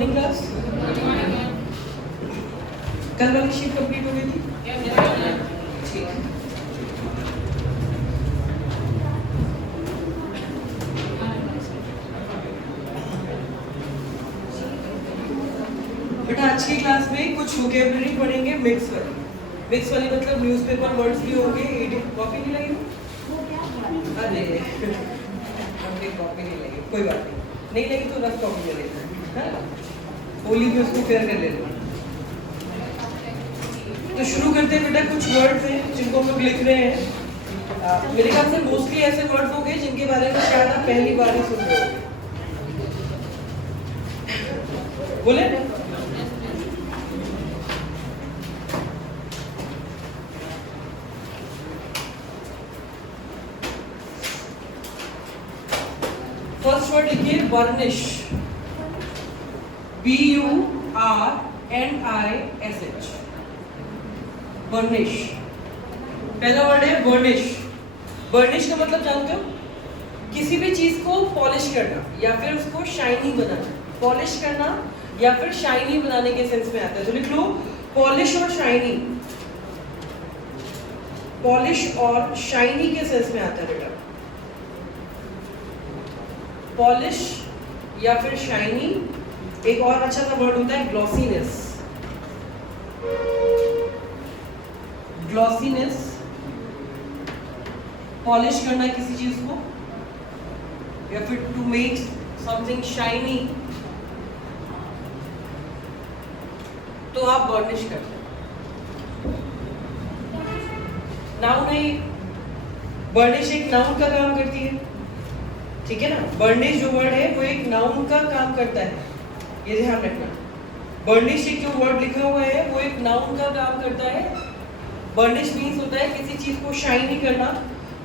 Morning class. कल वाली sheet complete हो गई थी? ठीक है। बेटा आज की क्लास में कुछ वोकैबुलरी पढ़ेंगे मिक्स वाली मतलब न्यूज़पेपर वर्ड्स भी होंगे। कॉपी नहीं लगी? अरे हमने कॉपी नहीं लगी, कोई बात नहीं लगी तो रफ कॉपी ले लेना है, होली में उसको फेयर कर लेना। तो शुरू करते हैं बेटा। कुछ वर्ड्स हैं जिनको हम लोग लिख रहे हैं। मेरे ख्याल से मोस्टली ऐसे वर्ड्स होंगे जिनके बारे में शायद आप पहली बार ही सुन रहे होंगे। बोले फर्स्ट वर्ड लिखिए बर्निश। BURNISH burnish. पहला वर्ड है बर्निश। बर्निश का मतलब जानते हो? किसी भी चीज को पॉलिश करना या फिर उसको शाइनी बनाना। पॉलिश करना या फिर शाइनी बनाने के सेंस में आता है। तो लिख लो पॉलिश और शाइनी। पॉलिश और शाइनी के सेंस में आता है बेटा। पॉलिश या फिर शाइनी। एक और अच्छा सा वर्ड होता है ग्लॉसीनेस। ग्लॉसीनेस पॉलिश करना किसी चीज को या फिर टू मेक समथिंग शाइनी, तो आप बर्निश करते हैं। नाउन है। बर्निश एक नाउन का काम करती है, ठीक है ना। बर्निश जो वर्ड है वो एक नाउन का काम करता है, ये ध्यान रखना। बर्निश एक जो वर्ड लिखा हुआ है वो एक नाउन का काम करता है। बर्निश मीन्स होता है किसी चीज को शाइनी करना,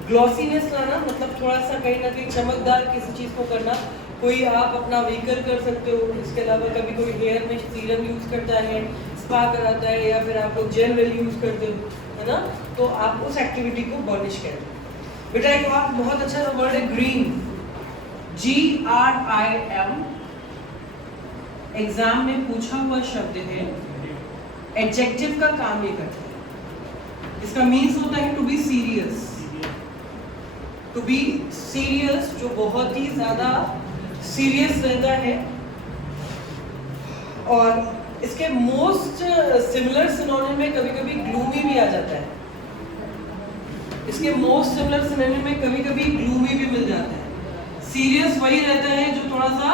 ग्लॉसीनेस लाना, मतलब थोड़ा सा कहीं ना कहीं चमकदार किसी चीज को करना। कोई आप अपना व्हीकल कर सकते हो, इसके अलावा कभी कोई हेयर में सीरम यूज करता है, स्पा कराता है, या फिर आप लोग जेल वेल यूज करते हो, है ना, तो आप उस एक्टिविटी को बर्निश कहते हैं। बेटा एक और बहुत अच्छा वर्ड है ग्रीन। GRIM एग्जाम में पूछा हुआ शब्द है, एडजेक्टिव का काम ये करता है। इसका मीन्स होता है to be serious. To be serious जो बहुत ही ज्यादा सीरियस रहता है। और इसके मोस्ट सिमिलर सिनोनिम में कभी कभी ग्लूमी भी आ जाता है। इसके मोस्ट सिमिलर सिनोनिम में कभी कभी ग्लूमी भी मिल जाता है। सीरियस वही रहता है जो थोड़ा सा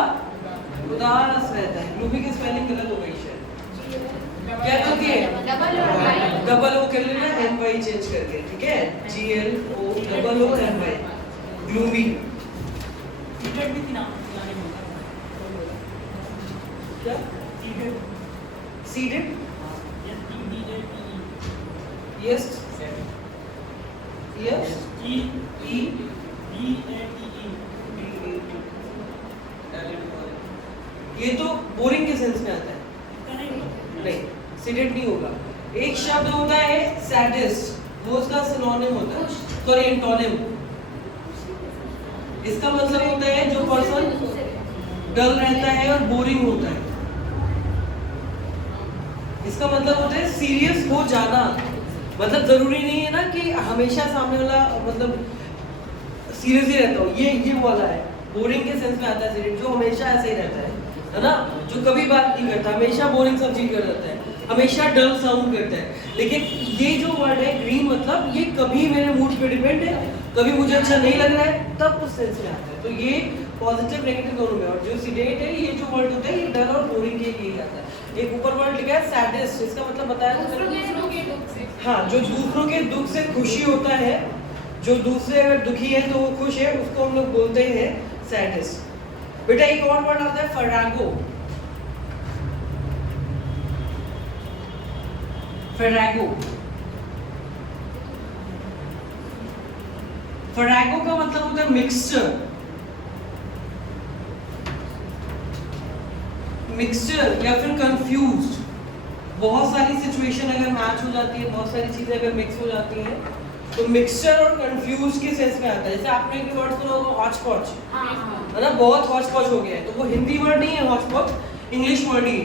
उदास रहता है। ग्लूमी की स्पेलिंग गलत हो गई शायद, क्या करती है? डबल ओ कर लेना, NY चेंज करके, ठीक है। GLONY gloomy. क्या सीडेड? यस यस ये तो बोरिंग के सेंस में आता है। नहीं, सीडेड नहीं होगा। एक शब्द होता है सैडेस्ट, वो उसका सिनोनिम होता है, सॉरी एंटोनिम। इसका मतलब होता है जो पर्सन डल रहता है और बोरिंग होता है। इसका मतलब होता है सीरियस हो जाना। मतलब जरूरी नहीं है ना कि हमेशा सामने वाला मतलब सीरियस ही रहता हो। ये वाला है, बोरिंग के सेंस में आता है सीरियस, जो हमेशा ऐसे ही रहता है ना, जो कभी बात नहीं करता, हमेशा बोरिंग सब चीज कर देता है, हमेशा डल साउंड करता है। लेकिन ये जो वर्ड है ग्रीन, मतलब ये कभी मेरे मूड पे डिपेंड है, कभी मुझे अच्छा नहीं लग रहा है, तब उस सेंस में आता है। तो ये पॉजिटिव नेगेटिव दोनों में। और जो सीडेट है, ये जो वर्ड होता है ये डल और बोरिंग के लिए जाता है। एक ऊपर वर्ड लिखा है सैडेस्ट, इसका मतलब बताया हाँ, जो दूसरों के दुख से खुशी होता है, जो दूसरे अगर दुखी है तो वो खुश है, उसको हम लोग बोलते हैं सैडेस्ट। बेटा एक और वर्ड आता है फरागो। फरागो फरागो का मतलब होता है मिक्सचर। मिक्सचर या फिर कंफ्यूज्ड। बहुत सारी सिचुएशन अगर मैच हो जाती है, बहुत सारी चीजें अगर मिक्स हो जाती हैं, तो मिक्सचर और कंफ्यूज के सेंस में आता है। जैसे आपने एक वर्ड सुना होगा हॉच पॉच, है ना, बहुत हॉच पॉच हो गया है, तो वो हिंदी वर्ड नहीं है हॉच पॉच, इंग्लिश वर्ड ही।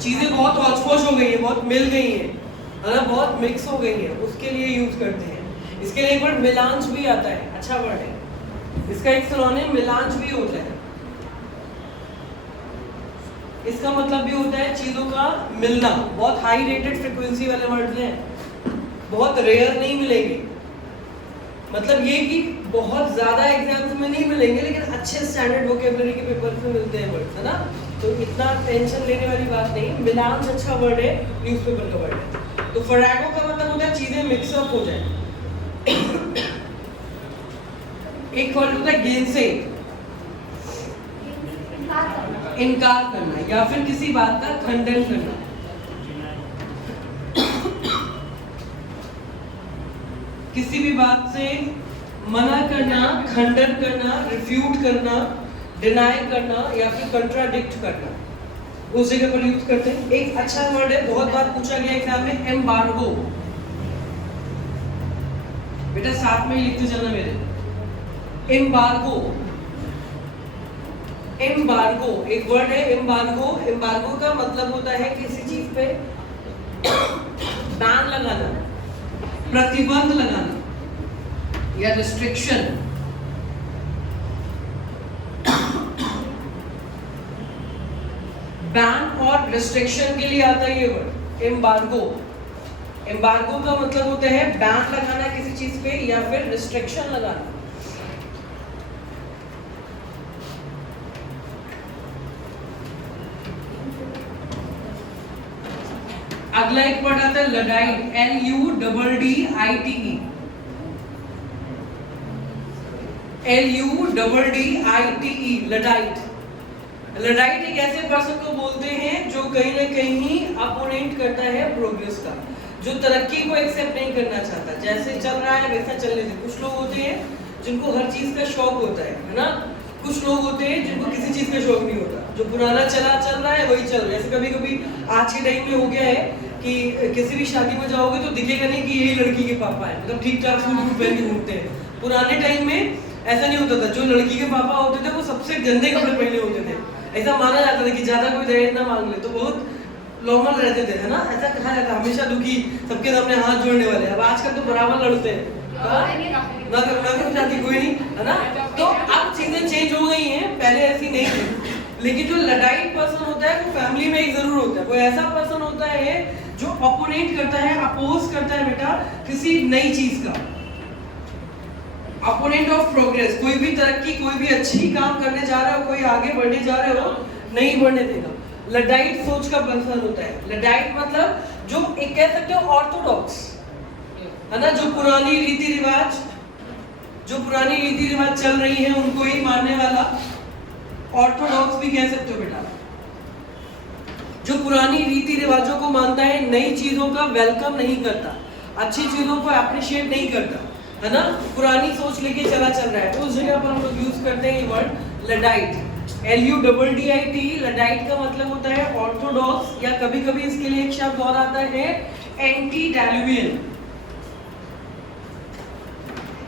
चीजें बहुत हौच-पौच हो गई है, बहुत मिल गई है ना, बहुत मिक्स हो गई है, उसके लिए यूज करते हैं। इसके लिए एक वर्ड मिलांज भी आता है, अच्छा वर्ड है। इसका एक सिनोनिम मिलांज भी होता है। इसका मतलब भी होता है चीजों का मिलना। बहुत हाई रेटेड फ्रीक्वेंसी वाले वर्ड्स हैं, बहुत रेयर नहीं मिलेंगे। मतलब ये कि बहुत ज्यादा एग्जाम्स में नहीं मिलेंगे, लेकिन अच्छे स्टैंडर्ड वोकेबलरी के पेपर में मिलते हैं वर्ड्स, है ना। तो इतना टेंशन लेने वाली बात नहीं। मिलांज अच्छा वर्ड है, न्यूज़पेपर का वर्ड है। तो फरागो का मतलब होता है चीजें मिक्सअप हो जाए। एक वर्ड होता है गेनसे, इनकार करना या फिर किसी बात का खंडन करना। किसी भी बात से मना करना, खंडन करना, रिफ्यूट करना, डिनाई करना या फिर कंट्राडिक्ट करना, उस जगह पर यूज करते हैं। एक अच्छा वर्ड है, बहुत बार पूछा गया एग्जाम में, एम्बार्गो। बेटा साथ में ही लिखते चलना मेरे। एम्बार्गो, एम्बार्गो एक वर्ड है। एम्बार्गो, एम्बार्गो का मतलब होता है किसी चीज पे बैन लगाना, प्रतिबंध लगाना या रिस्ट्रिक्शन। बैन और रिस्ट्रिक्शन के लिए आता है ये वर्ड एम्बार्गो। एम्बार्गो का मतलब होता है बैन लगाना किसी चीज पे या फिर रिस्ट्रिक्शन लगाना। अगला एक वर्ड आता है Luddite, LUDDITE। LUDDITE, Luddite. Luddite एक ऐसे पर्सन को बोलते हैं जो कहीं ना कहीं अपोनेंट करता है प्रोग्रेस का, जो तरक्की को एक्सेप्ट नहीं करना चाहता। जैसे चल रहा है वैसा चलने दे। कुछ लोग होते हैं जिनको हर चीज का शौक होता है ना। कुछ लोग होते हैं जिनको किसी चीज का शौक नहीं होता, जो पुराना चल रहा है वही चल रहा है। जैसे कभी कभी आज के टाइम में हो गया है कि किसी भी शादी में जाओगे तो दिखेगा नहीं कि यही लड़की के पापा है, मतलब ठीक ठाक सूट पहन के घूमते हैं। पुराने टाइम में ऐसा नहीं होता था, जो लड़की के पापा होते थे वो सबसे गंदे कपड़े पहने होते थे। ऐसा माना जाता था कि ज्यादा कोई दहेज ना मांग ले तो बहुत नॉर्मल रहते थे, है ना। ऐसा कहा जाता, हमेशा दुखी, सबके सामने हाथ जोड़ने वाले। अब आजकल तो बराबर लड़ते हैं, ना करना चाहती कोई नहीं, है ना। तो अब चीजें चेंज हो गई हैं, पहले ऐसी नहीं थी। लेकिन जो लडाइट पर्सन होता है वो फैमिली में एक जरूर होता है। वो ऐसा पर्सन होता है जो अपोनेट करता है, अपोज करता है बेटा किसी नई चीज का। अपोनेंट ऑफ प्रोग्रेस, कोई भी तरक्की, कोई भी अच्छी काम करने जा रहा हो, कोई आगे बढ़ने जा रहे हो, नहीं बढ़ने देगा। लडाइट सोच का पर्सन होता है। लडाइट मतलब जो एक कह सकते हो ऑर्थोडॉक्स, है ना, जो पुरानी रीति रिवाज चल रही है उनको ही मानने वाला, ऑर्थोडॉक्स भी कह सकते हो बेटा। जो पुरानी रीति रिवाजों को मानता है, नई चीजों का वेलकम नहीं करता, अच्छी चीजों को अप्रिशिएट नहीं करता, है ना, पुरानी सोच लेके चल रहा है, तो उस जगह पर हम लोग यूज करते हैं ये वर्ड लडाइट, LUDDIT। लडाइट का मतलब होता है ऑर्थोडॉक्स, या कभी कभी इसके लिए एक शब्द और आता है एंटीडेलुवियन।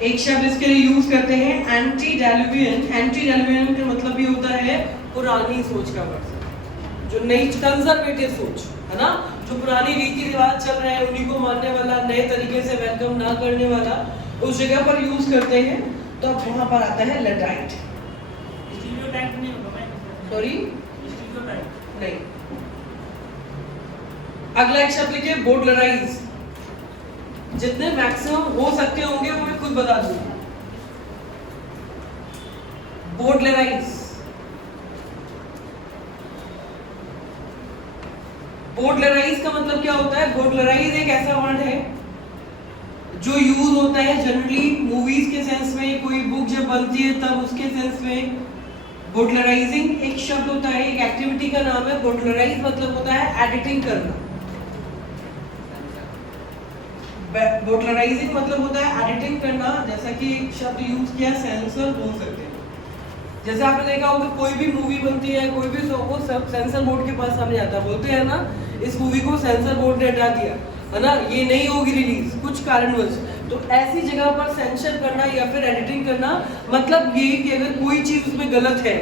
एक शब्द इसके लिए यूज करते हैं एंटीडेलुवियन। एंटीडेलुवियन का मतलब भी होता है पुरानी सोच का पर्सन, जो नई कंजर्वेटिव सोच, है ना, जो पुरानी रीति रिवाज चल रहे हैं उन्हीं को मानने वाला, नए तरीके से वेलकम ना करने वाला, उस जगह पर यूज करते हैं। तो अब वहां पर आता है लडाइट। सॉरी नहीं। अगला एक शब्द लिखिए बोडलराइज। जितने मैक्सिमम हो सकते होंगे वो मैं खुद बता दूंगा। बोडलराइज, बोडलराइज का मतलब क्या होता है? बोडलराइज एक ऐसा वर्ड है जो यूज होता है जनरली मूवीज के सेंस में, कोई बुक जब बनती है तब उसके सेंस में। बोडलराइजिंग एक शब्द होता है, एक एक्टिविटी का नाम है। बोडलराइज मतलब होता है एडिटिंग करना। बोडलराइजिंग मतलब होता है एडिटिंग करना। जैसा कि एक शब्द यूज किया सेंसर बोल सकते हैं। जैसे आपने देखा होगा कोई भी मूवी बनती है, कोई भी शो को सब सेंसर बोर्ड के पास सामने आता है, बोलते हैं ना इस मूवी को सेंसर बोर्ड ने हटा दिया, है ना, ये नहीं होगी रिलीज कुछ कारणवश। तो ऐसी जगह पर सेंसर करना या फिर एडिटिंग करना मतलब ये कि अगर कोई चीज उसमें गलत है,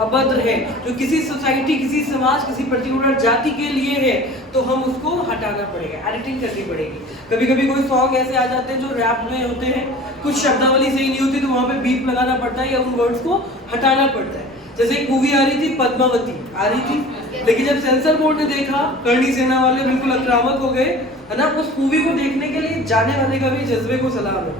अभद्र है, जो किसी सोसाइटी, किसी समाज, किसी पर्टिकुलर जाति के लिए है, तो हम उसको हटाना पड़ेगा, एडिटिंग करनी पड़ेगी। कभी कभी कोई सॉन्ग ऐसे आ जाते हैं जो रैप में होते हैं, कुछ शब्दावली सही नहीं होती, तो वहाँ पे बीप लगाना पड़ता है या उन वर्ड्स को हटाना पड़ता है। जैसे एक मूवी आ रही थी पद्मावती, आ रही थी, लेकिन जब सेंसर बोर्ड ने देखा, करणी सेना वाले बिल्कुल आक्रामक हो गए, है ना। उस मूवी को देखने के लिए जाने वाले का भी जज्बे को सलाम है,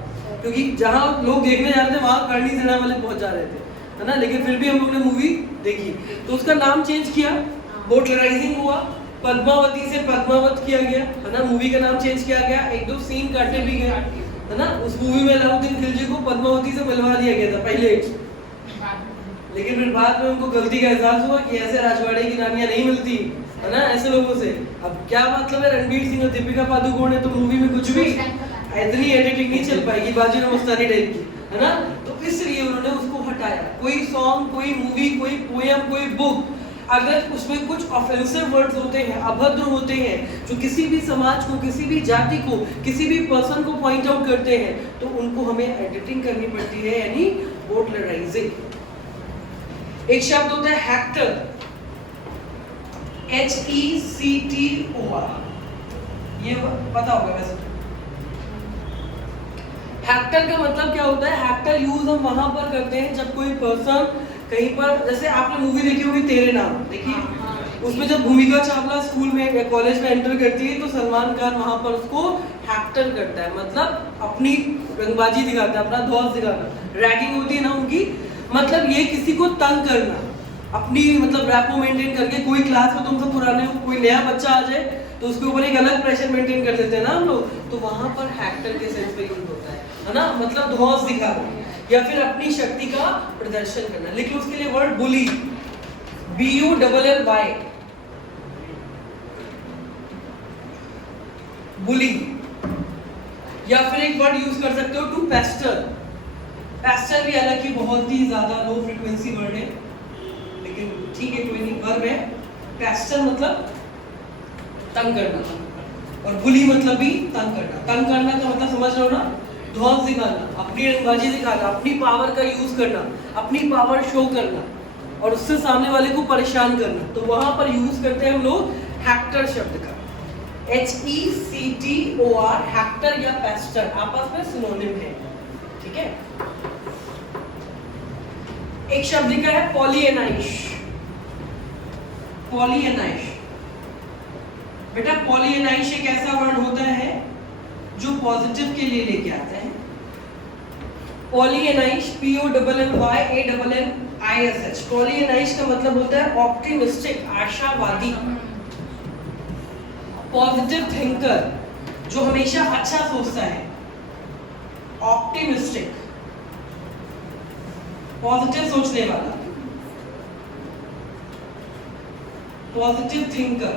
क्योंकि जहाँ लोग देखने जा रहे थे वहाँ करणी सेना वाले पहुंच जा रहे थे, है ना। लेकिन फिर भी हम लोग ने मूवी देखी, तो उसका नाम चेंज किया, बोटलराइजिंग हुआ, पद्मावती से पद्मावत किया गया, है ना। मूवी का नाम चेंज किया गया, एक दो सीन काटे भी गए, है ना। उस मूवी में अलाउद्दीन खिलजी को पद्मावती से मिलवा दिया गया था पहले, लेकिन फिर बाद में उनको गलती का एहसास हुआ कि ऐसे राजवाड़े की रानियां नहीं मिलती, है ना, ऐसे लोगों से। अब क्या मतलब है, रणवीर सिंह और दीपिका पादुकोण है तो मूवी में कुछ भी इतनी एडिटिंग नहीं चल पाएगी बाजी मस्तानी टाइप की, है ना। तो इसलिए उन्होंने उसको हटाया। कोई सॉन्ग, कोई मूवी, कोई पोएम, कोई बुक, अगर उसमें कुछ ऑफेंसिव वर्ड्स होते हैं, अभद्र होते हैं, जो किसी भी समाज को, किसी भी जाति को, किसी भी पर्सन को पॉइंट आउट करते हैं, तो उनको हमें एडिटिंग करनी पड़ती है, यानी बोटलराइजिंग। एक शब्द होता है हैक्टर, HECTOR, ये पता होगा वैसे। हैक्टर का मतलब क्या होता है? हैक्टर यूज हम वहां पर करते हैं जब कोई पर्सन कहीं पर, जैसे आपने मूवी देखी होगी तेरे नाम, देखिए, उसमें जब भूमिका चावला स्कूल में या कॉलेज में एंटर करती है तो सलमान खान वहां पर उसको हैक्टर करता है, मतलब अपनी रंगबाजी दिखाता है, अपना धौस दिखाता है, रैगिंग होती है ना उनकी, मतलब ये किसी को तंग करना, अपनी मतलब रैपो मेंटेन करके। कोई क्लास में तुम सब पुराने हो, कोई नया बच्चा आ जाए तो उसके ऊपर एक अलग प्रेशर मेंटेन कर देते हैं ना हम लोग, तो वहां पर हैक्टर के सेंस पे यूज होता है ना, मतलब धौस दिखाना या फिर अपनी शक्ति का प्रदर्शन करना। लेकिन उसके लिए वर्ड बुली, BULLY, बुली। या फिर एक वर्ड यूज कर सकते हो, टू पेस्टर। पेस्टर भी हालांकि बहुत ही ज्यादा लो फ्रीक्वेंसी वर्ड है, लेकिन ठीक है, कोई नहीं, वर्ब है। पेस्टर मतलब तंग करना, और बुली मतलब भी तंग करना। तंग करना का मतलब समझ रहे हो ना, धौंस दिखाना, अपनी रंगबाजी दिखाना, अपनी पावर का यूज करना, अपनी पावर शो करना और उससे सामने वाले को परेशान करना। तो वहां पर यूज करते हैं हम लोग हैक्टर शब्द का, HECTOR, हैक्टर या पेस्टर आपस में सिनोनिम है, ठीक है। एक शब्द का है पॉलीएनाइश। पॉलीएनाइश बेटा, पॉलीएनाइश एक ऐसा वर्ड होता है जो पॉजिटिव के लिए लेके आता है। पॉलीएनाइश, PONNYANNISH। पॉलीएनाइश का मतलब होता है ऑप्टिमिस्टिक, आशावादी, पॉजिटिव थिंकर, जो हमेशा अच्छा सोचता है, ऑप्टिमिस्टिक, पॉजिटिव सोचने वाला, पॉजिटिव थिंकर।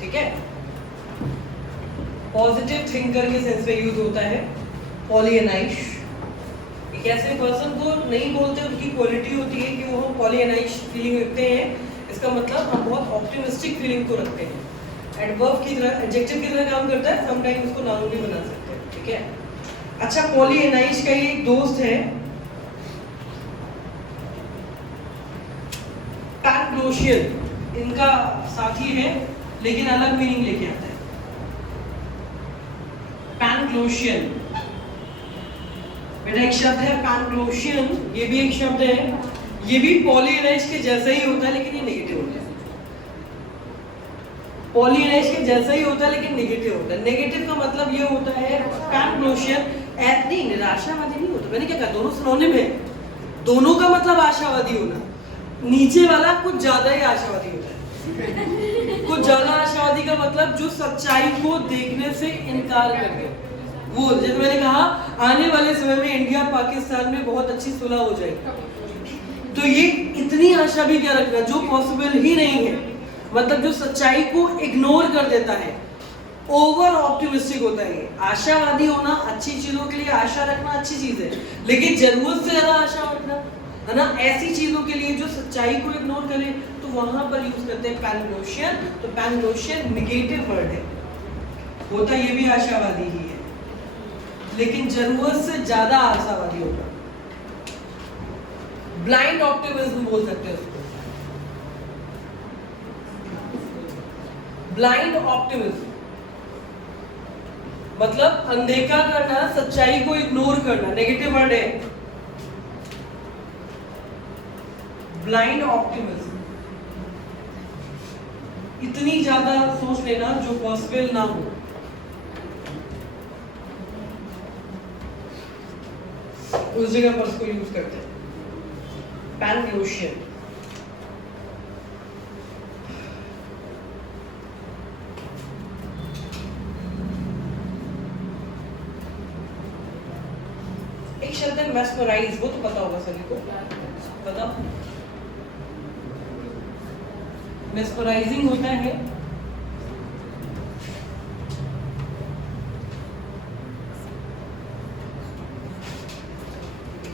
ठीक है, पॉजिटिव थिंकर के सेंस में यूज होता है पॉलीएनाइश। एक ऐसे पर्सन को नहीं बोलते, उनकी क्वालिटी होती है कि वो हम पॉलीएनाइश फीलिंग रखते हैं। इसका मतलब हम बहुत ऑप्टिमिस्टिक फीलिंग को रखते हैं। एडवर्ब की तरह, एडजेक्टिव की तरह काम करता है, समटाइम इसको नाउन भी बना सकते हैं, ठीक है। अच्छा, पॉलीएनाइश का एक दोस्त है पैनक्लोशियन, इनका साथी है लेकिन अलग मीनिंग लेके आता है। पैनक्लोशियन बेटा एक शब्द है, पैनक्लोशियन, ये भी एक शब्द है, ये भी पॉलीएनाइश के जैसा ही होता है लेकिन ये नेगेटिव होता है। पॉलीएनाइश के जैसा ही होता है लेकिन नेगेटिव होता है। नेगेटिव का मतलब ये होता है, पैनक्लोशियन नहीं, निराशावादी नहीं होता। मैंने क्या कहा, दोनों सिनोनिम है, दोनों का मतलब आशावादी होना। नीचे वाला कुछ ज्यादा ही आशावादी होता है। कुछ ज्यादा आशावादी का मतलब जो सच्चाई को देखने से इनकार कर दे। वो जैसे मैंने कहा, आने वाले समय में इंडिया पाकिस्तान में बहुत अच्छी सुलह हो जाएगी, तो ये इतनी आशा भी क्या रखना जो पॉसिबल ही नहीं है। मतलब जो सच्चाई को इग्नोर कर देता है, ओवर ऑप्टिमिस्टिक होता है। आशावादी होना, अच्छी चीजों के लिए आशा रखना अच्छी चीज है, लेकिन जरूरत से ज्यादा आशा रखना, है ना, ऐसी चीजों के लिए जो सच्चाई को इग्नोर करे, तो वहां पर यूज करते हैं पैनलोशियन। तो पैनलोशियन निगेटिव वर्ड है, होता ये भी आशावादी ही है, लेकिन जरूरत से ज्यादा आशावादी होता। ब्लाइंड ऑप्टिमिज्म बोल सकते हैं उसको, ब्लाइंड ऑप्टिमिज्म मतलब अनदेखा करना, सच्चाई को इग्नोर करना, नेगेटिव वर्ड है ब्लाइंड ऑप्टिमिज्म। इतनी ज्यादा सोच लेना जो पॉसिबल ना हो। उस जगह पर उसको यूज करते हैं पैनलोशियन। एक शब्द है मेस्मराइज, वो तो पता होगा सभी को, बताओ। मेस्मराइजिंग होता है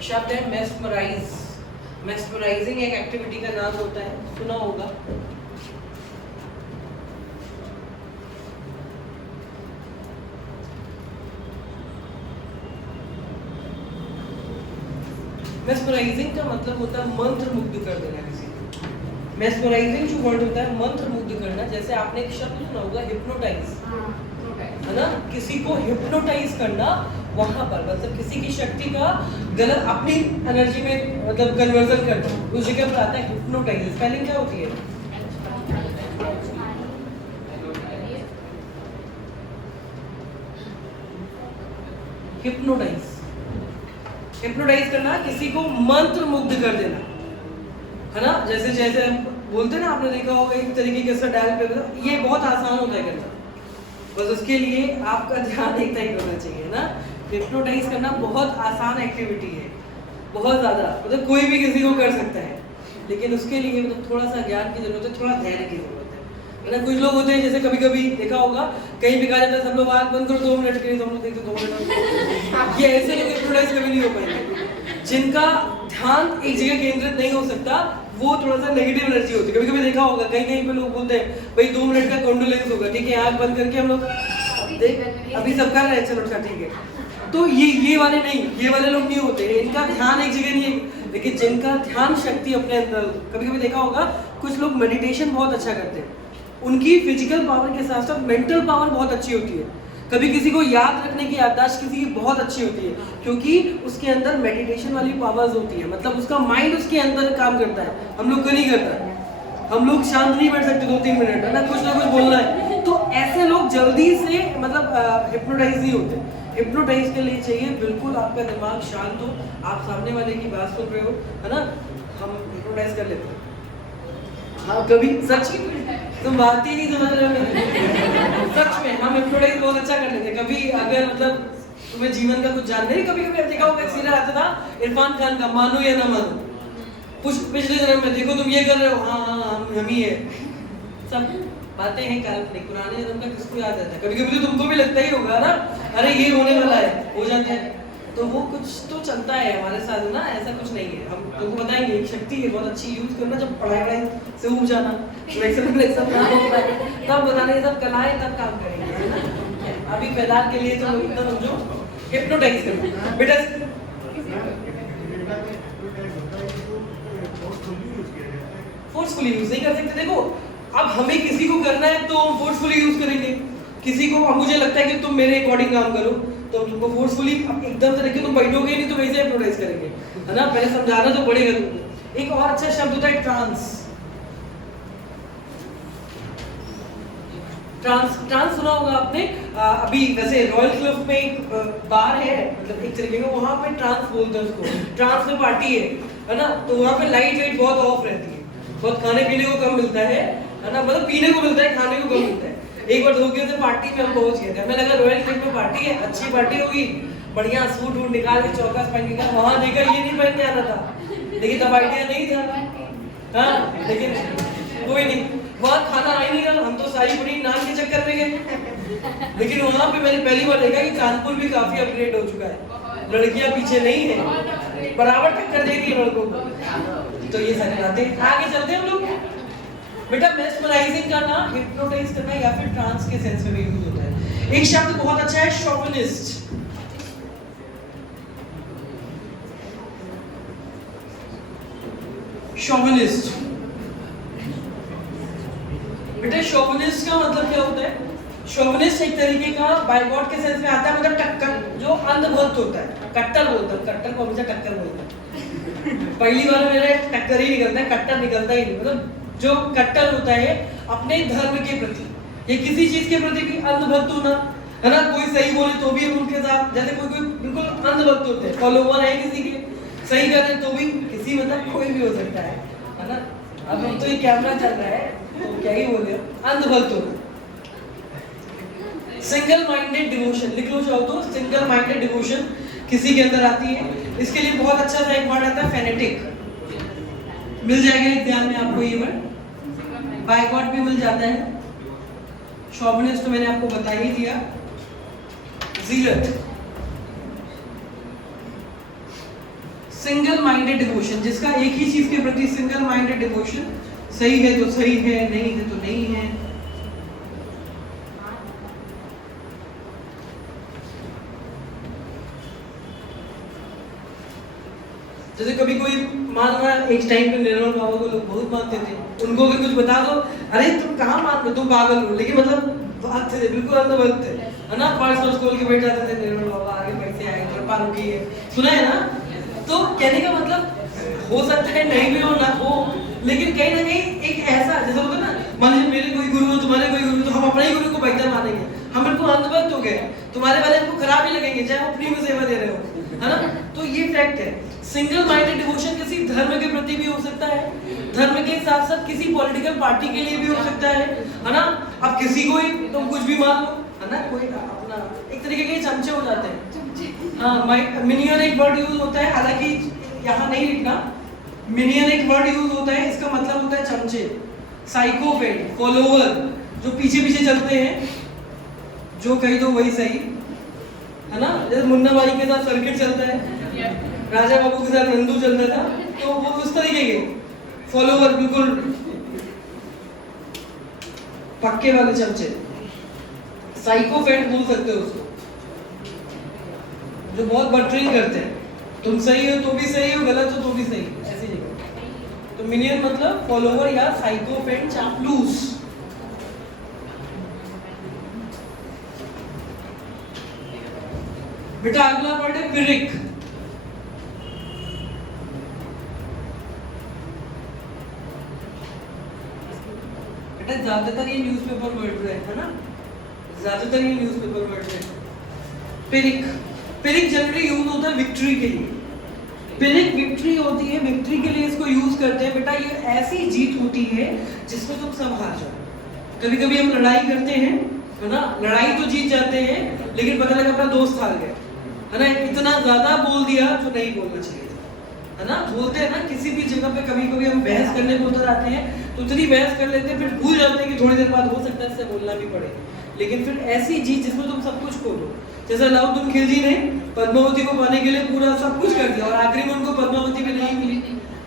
शब्द है मेस्मराइज। मेस्मराइजिंग एक एक्टिविटी का नाम होता है, सुना होगा। मेस्मराइजिंग का मतलब होता है मंत्र मुग्ध कर देना किसी को। मेस्मराइजिंग जो वर्ड होता है मंत्र मुग्ध करना। जैसे आपने एक शब्द सुना होगा हिप्नोटाइज, है ना, किसी को हिप्नोटाइज करना, वहां पर मतलब किसी की शक्ति का गलत अपनी एनर्जी में मतलब कन्वर्जन करना, उस जगह पर आता है हिप्नोटाइज। स्पेलिंग क्या होती है? हिप्नोटाइज। हिप्नोटाइज करना, किसी को मंत्र मुग्ध कर देना, है ना। जैसे जैसे हम बोलते हैं ना, आपने देखा होगा एक तरीके के ऐसा डायल पे, ये बहुत आसान होता है करना, बस उसके लिए आपका ध्यान एक टाइप होना चाहिए ना। हिप्नोटाइज करना बहुत आसान एक्टिविटी है, बहुत ज़्यादा, मतलब कोई भी किसी को कर सकता है, लेकिन उसके लिए मतलब थोड़ा सा ज्ञान की जरूरत है, थोड़ा धैर्य की जरूरत है ना। कुछ लोग होते हैं जैसे कभी कभी देखा होगा कहीं भी कहा जाता है सब लोग आँख बंद करो 2 मिनट के लिए, तो हम लोग देखते 2 मिनट, ये ऐसे लोग हिप्नोटाइज कभी नहीं हो पाएंगे। जिनका ध्यान एक जगह केंद्रित नहीं हो सकता, वो थोड़ा सा नेगेटिव एनर्जी होती है। कभी कभी देखा होगा कहीं कहीं पे लोग बोलते हैं भाई 2 मिनट का कॉन्डोलेंस होगा, ठीक है, आँख बंद करके हम लोग अभी सब कर रहे हैं, चलो अच्छा ठीक है। तो ये वाले नहीं, ये वाले लोग नहीं होते, इनका ध्यान एक जगह नहीं है। लेकिन जिनका ध्यान शक्ति अपने अंदर, कभी कभी देखा होगा कुछ लोग मेडिटेशन बहुत अच्छा करते हैं, उनकी फिजिकल पावर के साथ साथ मेंटल पावर बहुत अच्छी होती है। कभी किसी को याद रखने की याददाश्त किसी की बहुत अच्छी होती है, क्योंकि उसके अंदर मेडिटेशन वाली पावर्स होती है, मतलब उसका माइंड उसके अंदर काम करता है। हम लोग का नहीं करता, हम लोग शांत नहीं बैठ सकते 2-3 मिनट, है ना, कुछ ना कुछ बोलना है। तो ऐसे लोग जल्दी से मतलब हिप्नोटाइज नहीं होते। हिप्नोटाइज के लिए चाहिए बिल्कुल आपका दिमाग शांत हो, आप सामने वाले की बात सुन रहे हो, है ना। हम हिप्नोटाइज कर लेते हैं। हाँ, कभी सच तुम बात ही नहीं समझ रहे हो, सच में हम हिप्नोटाइज बहुत अच्छा कर लेते हैं। कभी अगर मतलब तुम्हें जीवन का कुछ जानना है, कभी कभी देखा होगा सीरियल आता था इरफान खान का, मानो या ना मानो, पिछले जन्म में देखो तुम ये कर रहे हो, हाँ हम ही है। सब बातें हैं काल्पनिक, पुराने जन्म का किसको याद रहता है। कभी कभी तो तुमको भी लगता ही होगा ना, अरे ये होने वाला है, हो जाता है। तो वो कुछ तो चलता है हमारे साथ ना, ऐसा कुछ नहीं है। हम तुमको बताएंगे एक शक्ति है बहुत अच्छी, यूज करना जब पढ़ाई से उब जाना, तब बताने ये सब कलाएं तब काम करेंगे, है ना। अभी फिलहाल के लिए तो इतना समझो हिप्नोटाइज करना बेटा। फोर्सफुली यूज नहीं कर सकते। देखो अब हमें किसी को करना है तो फोर्सफुली यूज करेंगे, किसी को अब मुझे लगता है कि तुम मेरे अकॉर्डिंग काम करो तो हम तुमको फोर्सफुली एकदम से देखिए तुम बैठोगे नहीं तो वैसे हिप्नोटाइज करेंगे, है ना। पहले समझाना तो पड़ेगा तुमको। एक और अच्छा शब्द होता है ट्रांस। ट्रांस सुना होगा आपने। अभी वैसे रॉयल क्लब में एक बार है, मतलब एक तरीके का, वहां पे ट्रांस बोलते हैं उसको। ट्रांस में पार्टी है ना, तो वहां पे लाइट वेट बहुत ऑफ रहती है, बहुत खाने पीने को कम मिलता है ना, मतलब पीने को मिलता है, खाने को कम मिलता है। एक बार धोखे से पार्टी में हम पहुंच गए थे, हमें लगा रॉयल क्लब में पार्टी है, अच्छी पार्टी होगी, बढ़िया सूट वूट निकाल के चौकास पहन के, वहां देखा ये नहीं पहन के आना था, लेकिन तब आइडिया नहीं था। हाँ लेकिन कोई नहीं, वहाँ खाना आ ही नहीं रहा, हम तो शाही पनीर नान के चक्कर में गए। लेकिन वहाँ पे मैंने पहली बार देखा कि कानपुर भी काफी अपग्रेड हो चुका है, लड़कियां पीछे नहीं है, बराबर टक्कर दे रही है लड़कों को। तो ये सारी बातें, आगे चलते हैं हम लोग। बेटा मेस्मराइजिंग करना, हिप्नोटाइज करना या फिर ट्रांस के सेंस में भी यूज होता है। एक शब्द बहुत अच्छा है शोविनिस्ट। शोविनिस्ट बेटा, शोविनिस्ट का मतलब क्या होता है? शोविनिस्ट एक तरीके का बाइगॉट के सेंस में आता है, मतलब टक्कर, जो अंधभक्त होता है। कट्टर बोलता है, कट्टर को हमेशा टक्कर बोलता है। पहली बार मेरे टक्कर ही निकलता है, कट्टर निकलता ही नहीं। मतलब जो कट्टर होता है अपने धर्म के प्रति या किसी चीज के प्रति भी अंधभक्त होना, है ना। कोई सही बोले तो भी उनके साथ, जैसे कोई कोई बिल्कुल अंधभक्त होते हैं, फॉलोवर है किसी के, सही कर रहे तो भी किसी, मतलब कोई भी हो सकता है ना। अब हम तो ये कैमरा चल रहा है तो क्या ही बोले, अंधभक्त होना। सिंगल माइंडेड डिवोशन लिख लो चाहो तो, सिंगल माइंडेड डिवोशन किसी के अंदर आती है। इसके लिए बहुत अच्छा सा एक वर्ड आता है फेनेटिक, मिल जाएगा एग्जाम में आपको ये वर्ड। बाइगॉट भी मिल जाता है, शोविनिस्ट तो मैंने आपको बता ही दिया। ज़ीलट, सिंगल माइंडेड डिवोशन, जिसका एक ही चीज के प्रति सिंगल माइंडेड डिवोशन, सही है तो सही है, नहीं है तो नहीं है। जैसे कभी कोई मान रहा, एक टाइम पे निर्मल बाबा को लोग बहुत मानते थे, उनको अगर कुछ बता दो, अरे तुम कहाँ मान रहे हो, तुम पागल हो, लेकिन मतलब बात थे, बिल्कुल अंधभक्त थे, है ना। पर्स वर्स खोल के बैठ जाते थे, निर्मल बाबा आगे पैसे आए, कृपा रुकी है, सुना है ना। तो कहने का मतलब हो सकता है नहीं भी हो ना हो, लेकिन कहीं ना कहीं एक ऐसा, जैसे होता है ना, मान लीजिए मेरे कोई गुरु हो, तुम्हारे कोई गुरु, तो हम अपने ही गुरु को बेहतर मानेंगे, हम बिल्कुल अंधभक्त हो गए, तुम्हारे वाले हमको खराब ही लगेंगे, चाहे वो फ्री में सेवा दे रहे हो, है ना। तो ये फैक्ट है। सिंगल माइंडेड डिवोशन किसी धर्म के प्रति भी हो सकता है, धर्म के साथ साथ किसी पॉलिटिकल पार्टी के लिए भी हो सकता है ना। अब किसी को ही तुम कुछ भी मान लो, है ना, कोई अपना एक तरीके के चमचे हो जाते हैं। हाँ, मिनियन एक वर्ड यूज होता है, हालांकि यहाँ नहीं लिखना, मिनियन एक वर्ड यूज होता है, इसका मतलब होता है चमचे। साइकोपेट, फॉलोवर, जो पीछे पीछे चलते हैं, जो कही दो वही सही, है ना। जैसे मुन्ना भाई के साथ सर्किट चलता है, राजा बाबू के साथ नंदू चलता था, तो वो उस तरीके के फॉलोवर, बिल्कुल पक्के वाले चमचे। साइकोपेट बोल सकते हो उसको, जो बहुत बटरिंग करते हैं, तुम सही हो तो भी सही हो, गलत हो तो भी सही, ऐसे नहीं। तो मिनियन मतलब फॉलोवर या साइकोपेट, चापलूस। बेटा अगला वर्ड है पिरिक। बेटा ज्यादातर ये न्यूज़पेपर वर्ड है ना, ज्यादातर ये न्यूज़पेपर वर्ड है। पिरिक, पिरिक जनरली यूज होता है विक्ट्री के लिए। पिरिक विक्ट्री होती है, विक्ट्री के लिए इसको यूज करते हैं। बेटा ये ऐसी जीत होती है जिसमें तुम सब हार जाओ। कभी कभी हम लड़ाई करते हैं, है ना, लड़ाई तो जीत जाते हैं, लेकिन पता लगा अपना दोस्त हार गया, है ना। इतना ज्यादा बोल दिया जो नहीं बोलना चाहिए, है ना। बोलते हैं ना, किसी भी जगह पे कभी कभी हम बहस करने को उतर आते हैं, तो इतनी बहस कर लेते हैं, फिर भूल जाते हैं कि थोड़ी देर बाद हो सकता है इससे बोलना भी पड़े। लेकिन फिर ऐसी जीत जिसमें तुम सब कुछ खोलो, जैसे अलाउद्दीन खिलजी ने पद्मावती को पाने के लिए पूरा सब कुछ कर दिया और आखिरी में उनको पद्मावती भी नहीं मिली,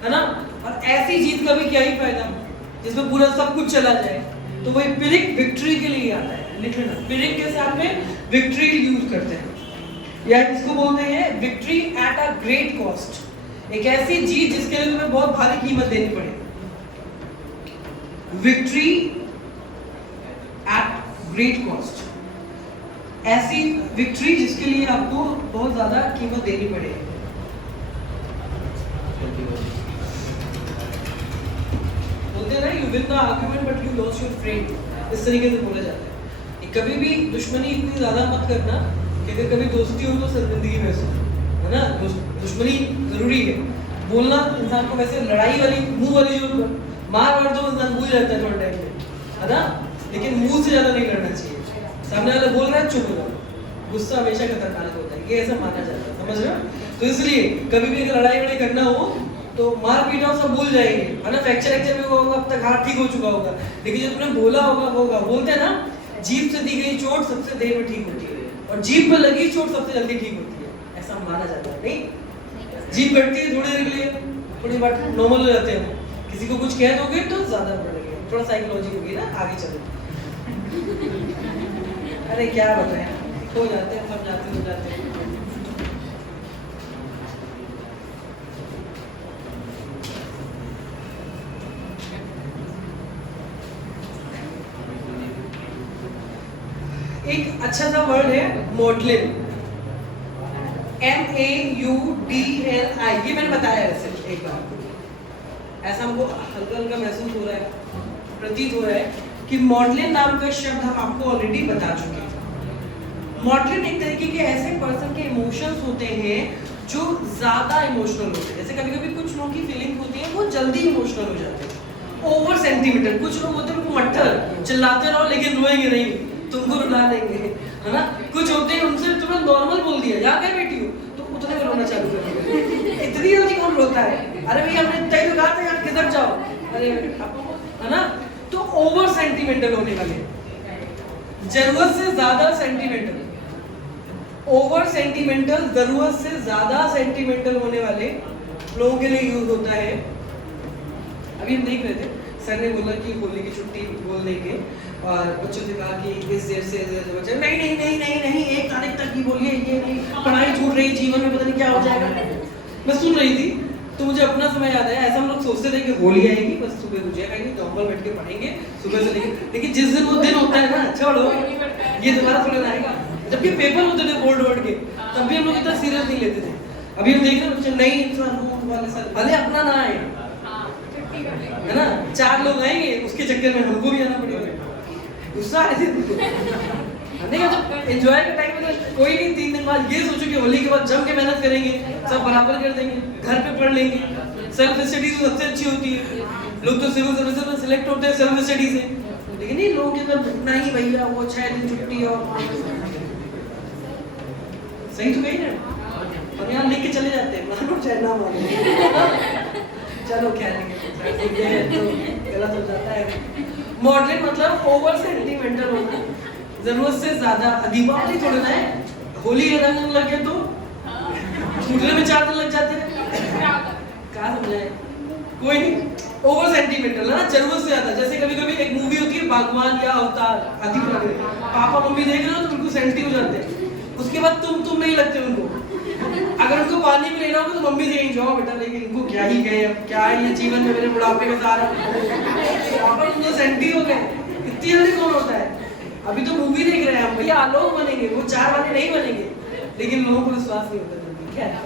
है ना। और ऐसी जीत का भी क्या ही फायदा जिसमें पूरा सब कुछ चला जाए। तो वही पिरिक विक्ट्री के लिए आता है, लिख लेना। पिरिक के साथ में विक्ट्री यूज करते हैं, या इसको बोलते हैं victory at a great cost. एक ऐसी जीत जिसके लिए तुम्हें बहुत भारी कीमत देनी पड़े। विक्ट्री एट ग्रेट कॉस्ट, ऐसी विक्ट्री जिसके लिए आपको बहुत ज्यादा कीमत देनी पड़े। बोलते हैं ना, you win the argument but you lost your friend, इस तरीके से बोला जाता है। कभी भी दुश्मनी इतनी ज्यादा मत करना कि अगर कभी दोस्ती हो तो शर्मिंदगी महसूस, है ना। दुश्मनी जरूरी है, बोलना इंसान को, वैसे लड़ाई वाली मुंह वाली जो मार वार तो इंसान भूल जाता है थोड़ा टाइम में, है ना। लेकिन मुंह से ज्यादा नहीं लड़ना चाहिए। सामने वाला बोल रहा है, चुप हो जाओ। गुस्सा हमेशा खतरनाक होता है, ये ऐसा माना जाता है, समझ रहे हो। तो इसलिए कभी भी अगर लड़ाई वड़ाई करना हो तो मार पीटा सब भूल जाएंगे, है ना। फ्रैक्चर भी होगा, अब तक हाथ ठीक हो चुका होगा, लेकिन जो तुमने बोला होगा। बोलते हैं ना, जीभ से दी गई चोट सबसे देर में ठीक होती है, और जीभ पर लगी चोट सबसे जल्दी ठीक होती है, ऐसा माना जाता है। नहीं, जीभ कटती है थोड़ी देर के लिए, थोड़ी बात नॉर्मल हो जाते हैं। किसी को कुछ कह दोगे तो ज्यादा बुरा लगेगा, थोड़ा साइकोलॉजी होगी ना, आगे चलो। अरे क्या बताएं, हो जाते हैं, सब जाते हो जाते हैं। एक अच्छा सा वर्ड है मॉडलिन, MAUDLI, ये मैंने बताया वैसे एक बार, ऐसा हमको हल्का हल्का महसूस हो रहा है, प्रतीत हो रहा है कि मॉडलिन नाम का शब्द हम आपको ऑलरेडी बता चुके हैं। मॉडलिन एक तरीके के ऐसे पर्सन के इमोशंस होते हैं जो ज्यादा इमोशनल होते हैं। जैसे कभी कभी कुछ लोगों की फीलिंग होती है वो जल्दी इमोशनल हो जाते हैं, ओवर सेंटिमेंटल। कुछ लोग होते हैं उनको मट्टर, चिल्लाते रहो लेकिन रोएंगे नहीं, तुमको रुला देंगे, है ना। कुछ होते हैं उनसे तुमने नॉर्मल बोल दिया, यहाँ क्या बैठी हो, तो उतने में रोना चालू कर दिया। इतनी जल्दी कौन रोता है? अरे भैया हमने तय तो कहा था यार किधर जाओ, अरे है ना। तो ओवर सेंटिमेंटल होने वाले, जरूरत से ज्यादा सेंटिमेंटल, ओवर सेंटिमेंटल, जरूरत से ज्यादा सेंटिमेंटल होने वाले लोगों के लिए यूज होता है। अभी हम देख रहे थे, सर ने बोला कि होली की छुट्टी बोल देंगे और बच्चों से कहा कि इस देर से बच्चे नहीं नहीं नहीं नहीं नहीं 1 तारीख तक ही बोलिए, ये नहीं, पढ़ाई छूट रही, जीवन में पता नहीं क्या हो जाएगा। मैं सुन रही थी तो मुझे अपना समय याद आया। ऐसा हम लोग सोचते थे कि होली आएगी बस सुबह गुजिया खाएंगे, नॉर्मल बैठ के पढ़ेंगे सुबह से लेके, लेकिन जिस दिन वो दिन होता है ना, छोड़ो ये दोबारा थोड़ा आएगा। जबकि पेपर होते थे बोर्ड वोर्ड के, तब भी हम लोग इतना सीरियस नहीं लेते थे। अभी हम देख रहे हैं बच्चे नहीं वाले सर, भले अपना ना आए, है ना, 4 लोग आएंगे उसके चक्कर में हमको भी आना पड़ेगा। गुस्सा आ रही थी नहीं, मतलब एंजॉय के टाइम में तो कोई नहीं। 3 दिन बाद ये सोचो कि होली के बाद जम के मेहनत करेंगे, सब बराबर कर देंगे, घर पे पढ़ लेंगे। सेल्फ स्टडी तो सबसे अच्छी होती है, लोग तो सिविल सर्विसेज में सिलेक्ट होते हैं सेल्फ स्टडी से, लेकिन नहीं लोगों के अंदर नहीं भैया वो 6 दिन छुट्टी और सही तो कही ना, और यहाँ लिख के चले जाते हैं मानो चाहे ना मानो। चलो क्या लेंगे तो गलत हो जाता है। मॉडलिन मतलब ओवर सेंटिमेंटल होना, जरूरत से ज्यादा। दीपावली थोड़ी ना है, होली का रंग लग गया तो छूटने में 4 दिन लग जाते हैं, क्या समझाए कोई नहीं। ओवर सेंटिमेंटल है ना, जरूरत से ज्यादा। जैसे कभी कभी एक मूवी होती है बागवान या अवतार, आदि पापा मम्मी देख रहे हो तो बिल्कुल सेंटी हो जाते हैं, उसके बाद तुम नहीं लगते उनको। अगर उनको पानी भी लेना होगा तो मम्मी से यही जाओ बेटा, लेकिन इनको क्या ही गए, अब क्या है ये जीवन में मेरे बुढ़ापे में जा रहा है, पापा तुम तो सेंटी हो गए। इतनी जल्दी कौन होता है? अभी तो मूवी देख रहे हैं हम, भैया आलोक बनेंगे, वो 4 वाले नहीं बनेंगे, लेकिन लोगों को विश्वास नहीं होता जल्दी। क्या है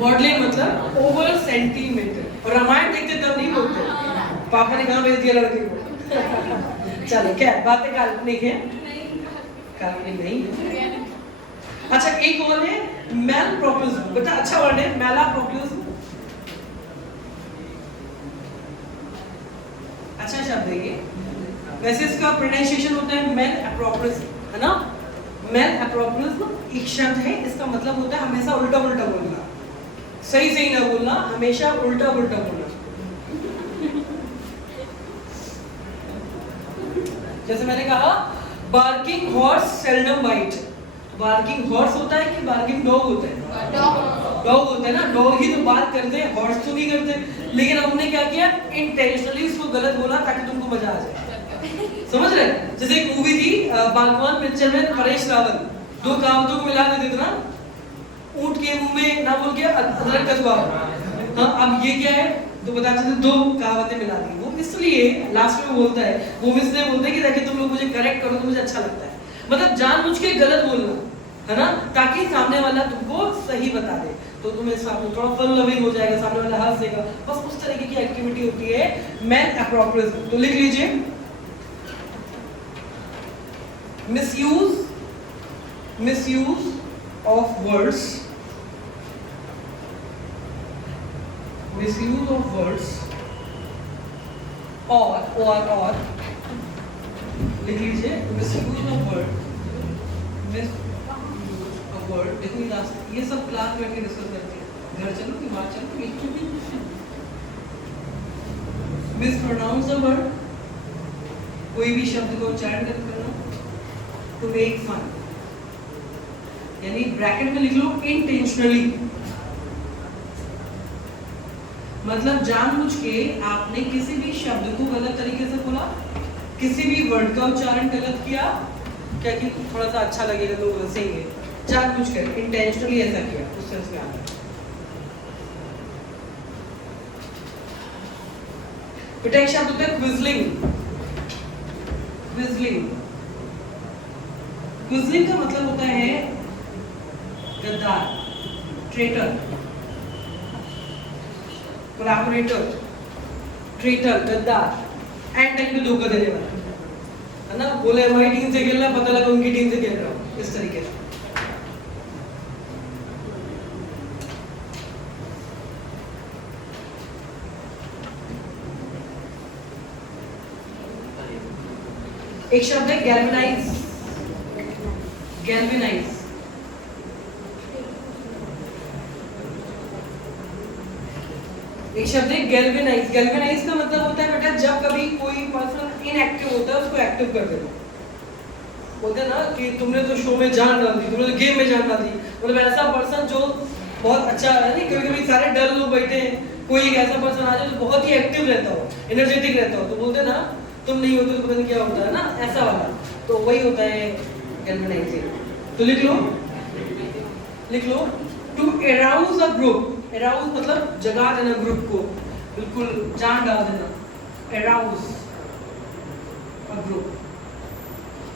मॉडलिंग मतलब ओवर सेंटिमेंटल। और रामायण देखते तब नहीं बोलते पापा ने कहा भेज दिया लड़के को। चलो क्या बातें काल्पनिक है, काल्पनिक नहीं। अच्छा एक और है मैल प्रोपोजल, बेटा अच्छा वर्ड है मैला प्रोपोजल, अच्छा शब्द है ये। वैसे इसका प्रोनाउंसिएशन होता है मेल अप्रोप्रिएशन, है ना। मेल अप्रोप्रिएशन एक शब्द है, इसका मतलब होता है हमेशा उल्टा उल्टा बोलना, सही ना बोलना, हमेशा उल्टा उल्टा बोलना। जैसे मैंने कहा barking horse seldom bite. Barking horse होता है कि बार्किंग डॉग होता है? डॉग होता है ना, डॉग ही तो बात करते हैं, हॉर्स तो नहीं करते। लेकिन हमने क्या किया, इंटेंशनली इसको गलत बोला ताकि तुमको मजा आ जाए, समझ रहे? जैसे एक मूवी थी बागवान पिक्चर में, परेश रावल 2 कहावतों को मिला देते थे ना, ऊंट के मुंह में ना बोल के अदरक कचवा। हाँ अब ये क्या है तो बताते थे 2 कहावतें मिला दी। वो इसलिए लास्ट में बोलता है, वो इसलिए बोलते हैं कि ताकि तुम लोग मुझे करेक्ट करो तो मुझे अच्छा लगता है, मतलब जानबूझ के गलत बोलना, है ना, ताकि सामने वाला तुमको सही बता दे तो तुम्हें सामने थोड़ा फन लविंग हो जाएगा, सामने वाला हंसेगा। बस उस तरीके की एक्टिविटी होती है मैल अप्रोप्रिएशन। तो लिख लीजिए misuse of words, misuse of words or लिख लीजिए misuse of word, देखो ये सब क्लास में बैठ के डिस्कस करते हैं, घर चलो कि बाहर चलो, मिसप्रोनाउंस द वर्ड, कोई भी शब्द को उच्चारण गलत करना, टू मेक फन, यानी ब्रैकेट में लिख लो इंटेंशनली, मतलब जानबूझ के आपने किसी भी शब्द को गलत तरीके से बोला, किसी भी वर्ड का उच्चारण गलत किया, क्या कि थोड़ा सा अच्छा लगेगा लोग हंसेंगे, जानबूझ कर इंटेंशनली ऐसा किया, उस सेंस में आता है। बेटा एक शब्द होता है क्विजलिंग। क्विजलिंग, क्विजलिंग का मतलब होता है गद्दार, ट्रेटर, कोलैबोरेटर, ट्रेटर, गद्दार, एंड टाइम पे धोखा देने वाला, है ना। बोले हमारी टीम से खेलना, पता लगा उनकी टीम से खेल रहा हूँ, इस तरीके से। एक शब्द है गैल्वेनाइज। गैल्वेनाइज, एक शब्द है गैल्वेनाइज। गैल्वेनाइज का मतलब होता है बेटा जब कभी कोई पर्सन इनएक्टिव होता है उसको एक्टिव कर देना। बोलते हैं ना कि तुमने तो शो में जान डाल दी, तुमने तो गेम में जान डाल दी। मतलब ऐसा पर्सन जो बहुत अच्छा है, नहीं कभी कभी सारे डर लोग बैठे हैं, कोई एक ऐसा पर्सन आ जाए जो बहुत ही एक्टिव रहता हो, एनर्जेटिक रहता हो, तो बोलते ना तुम नहीं होते तो पता नहीं क्या होता है ना, ऐसा वाला। तो वही होता है गैल्वेनाइजिंग। तो लिख लो, लिख लो, to arouse a group. Arouse मतलब जगा देना ग्रुप को, बिल्कुल जान डाल देना। अराउज अ ग्रुप,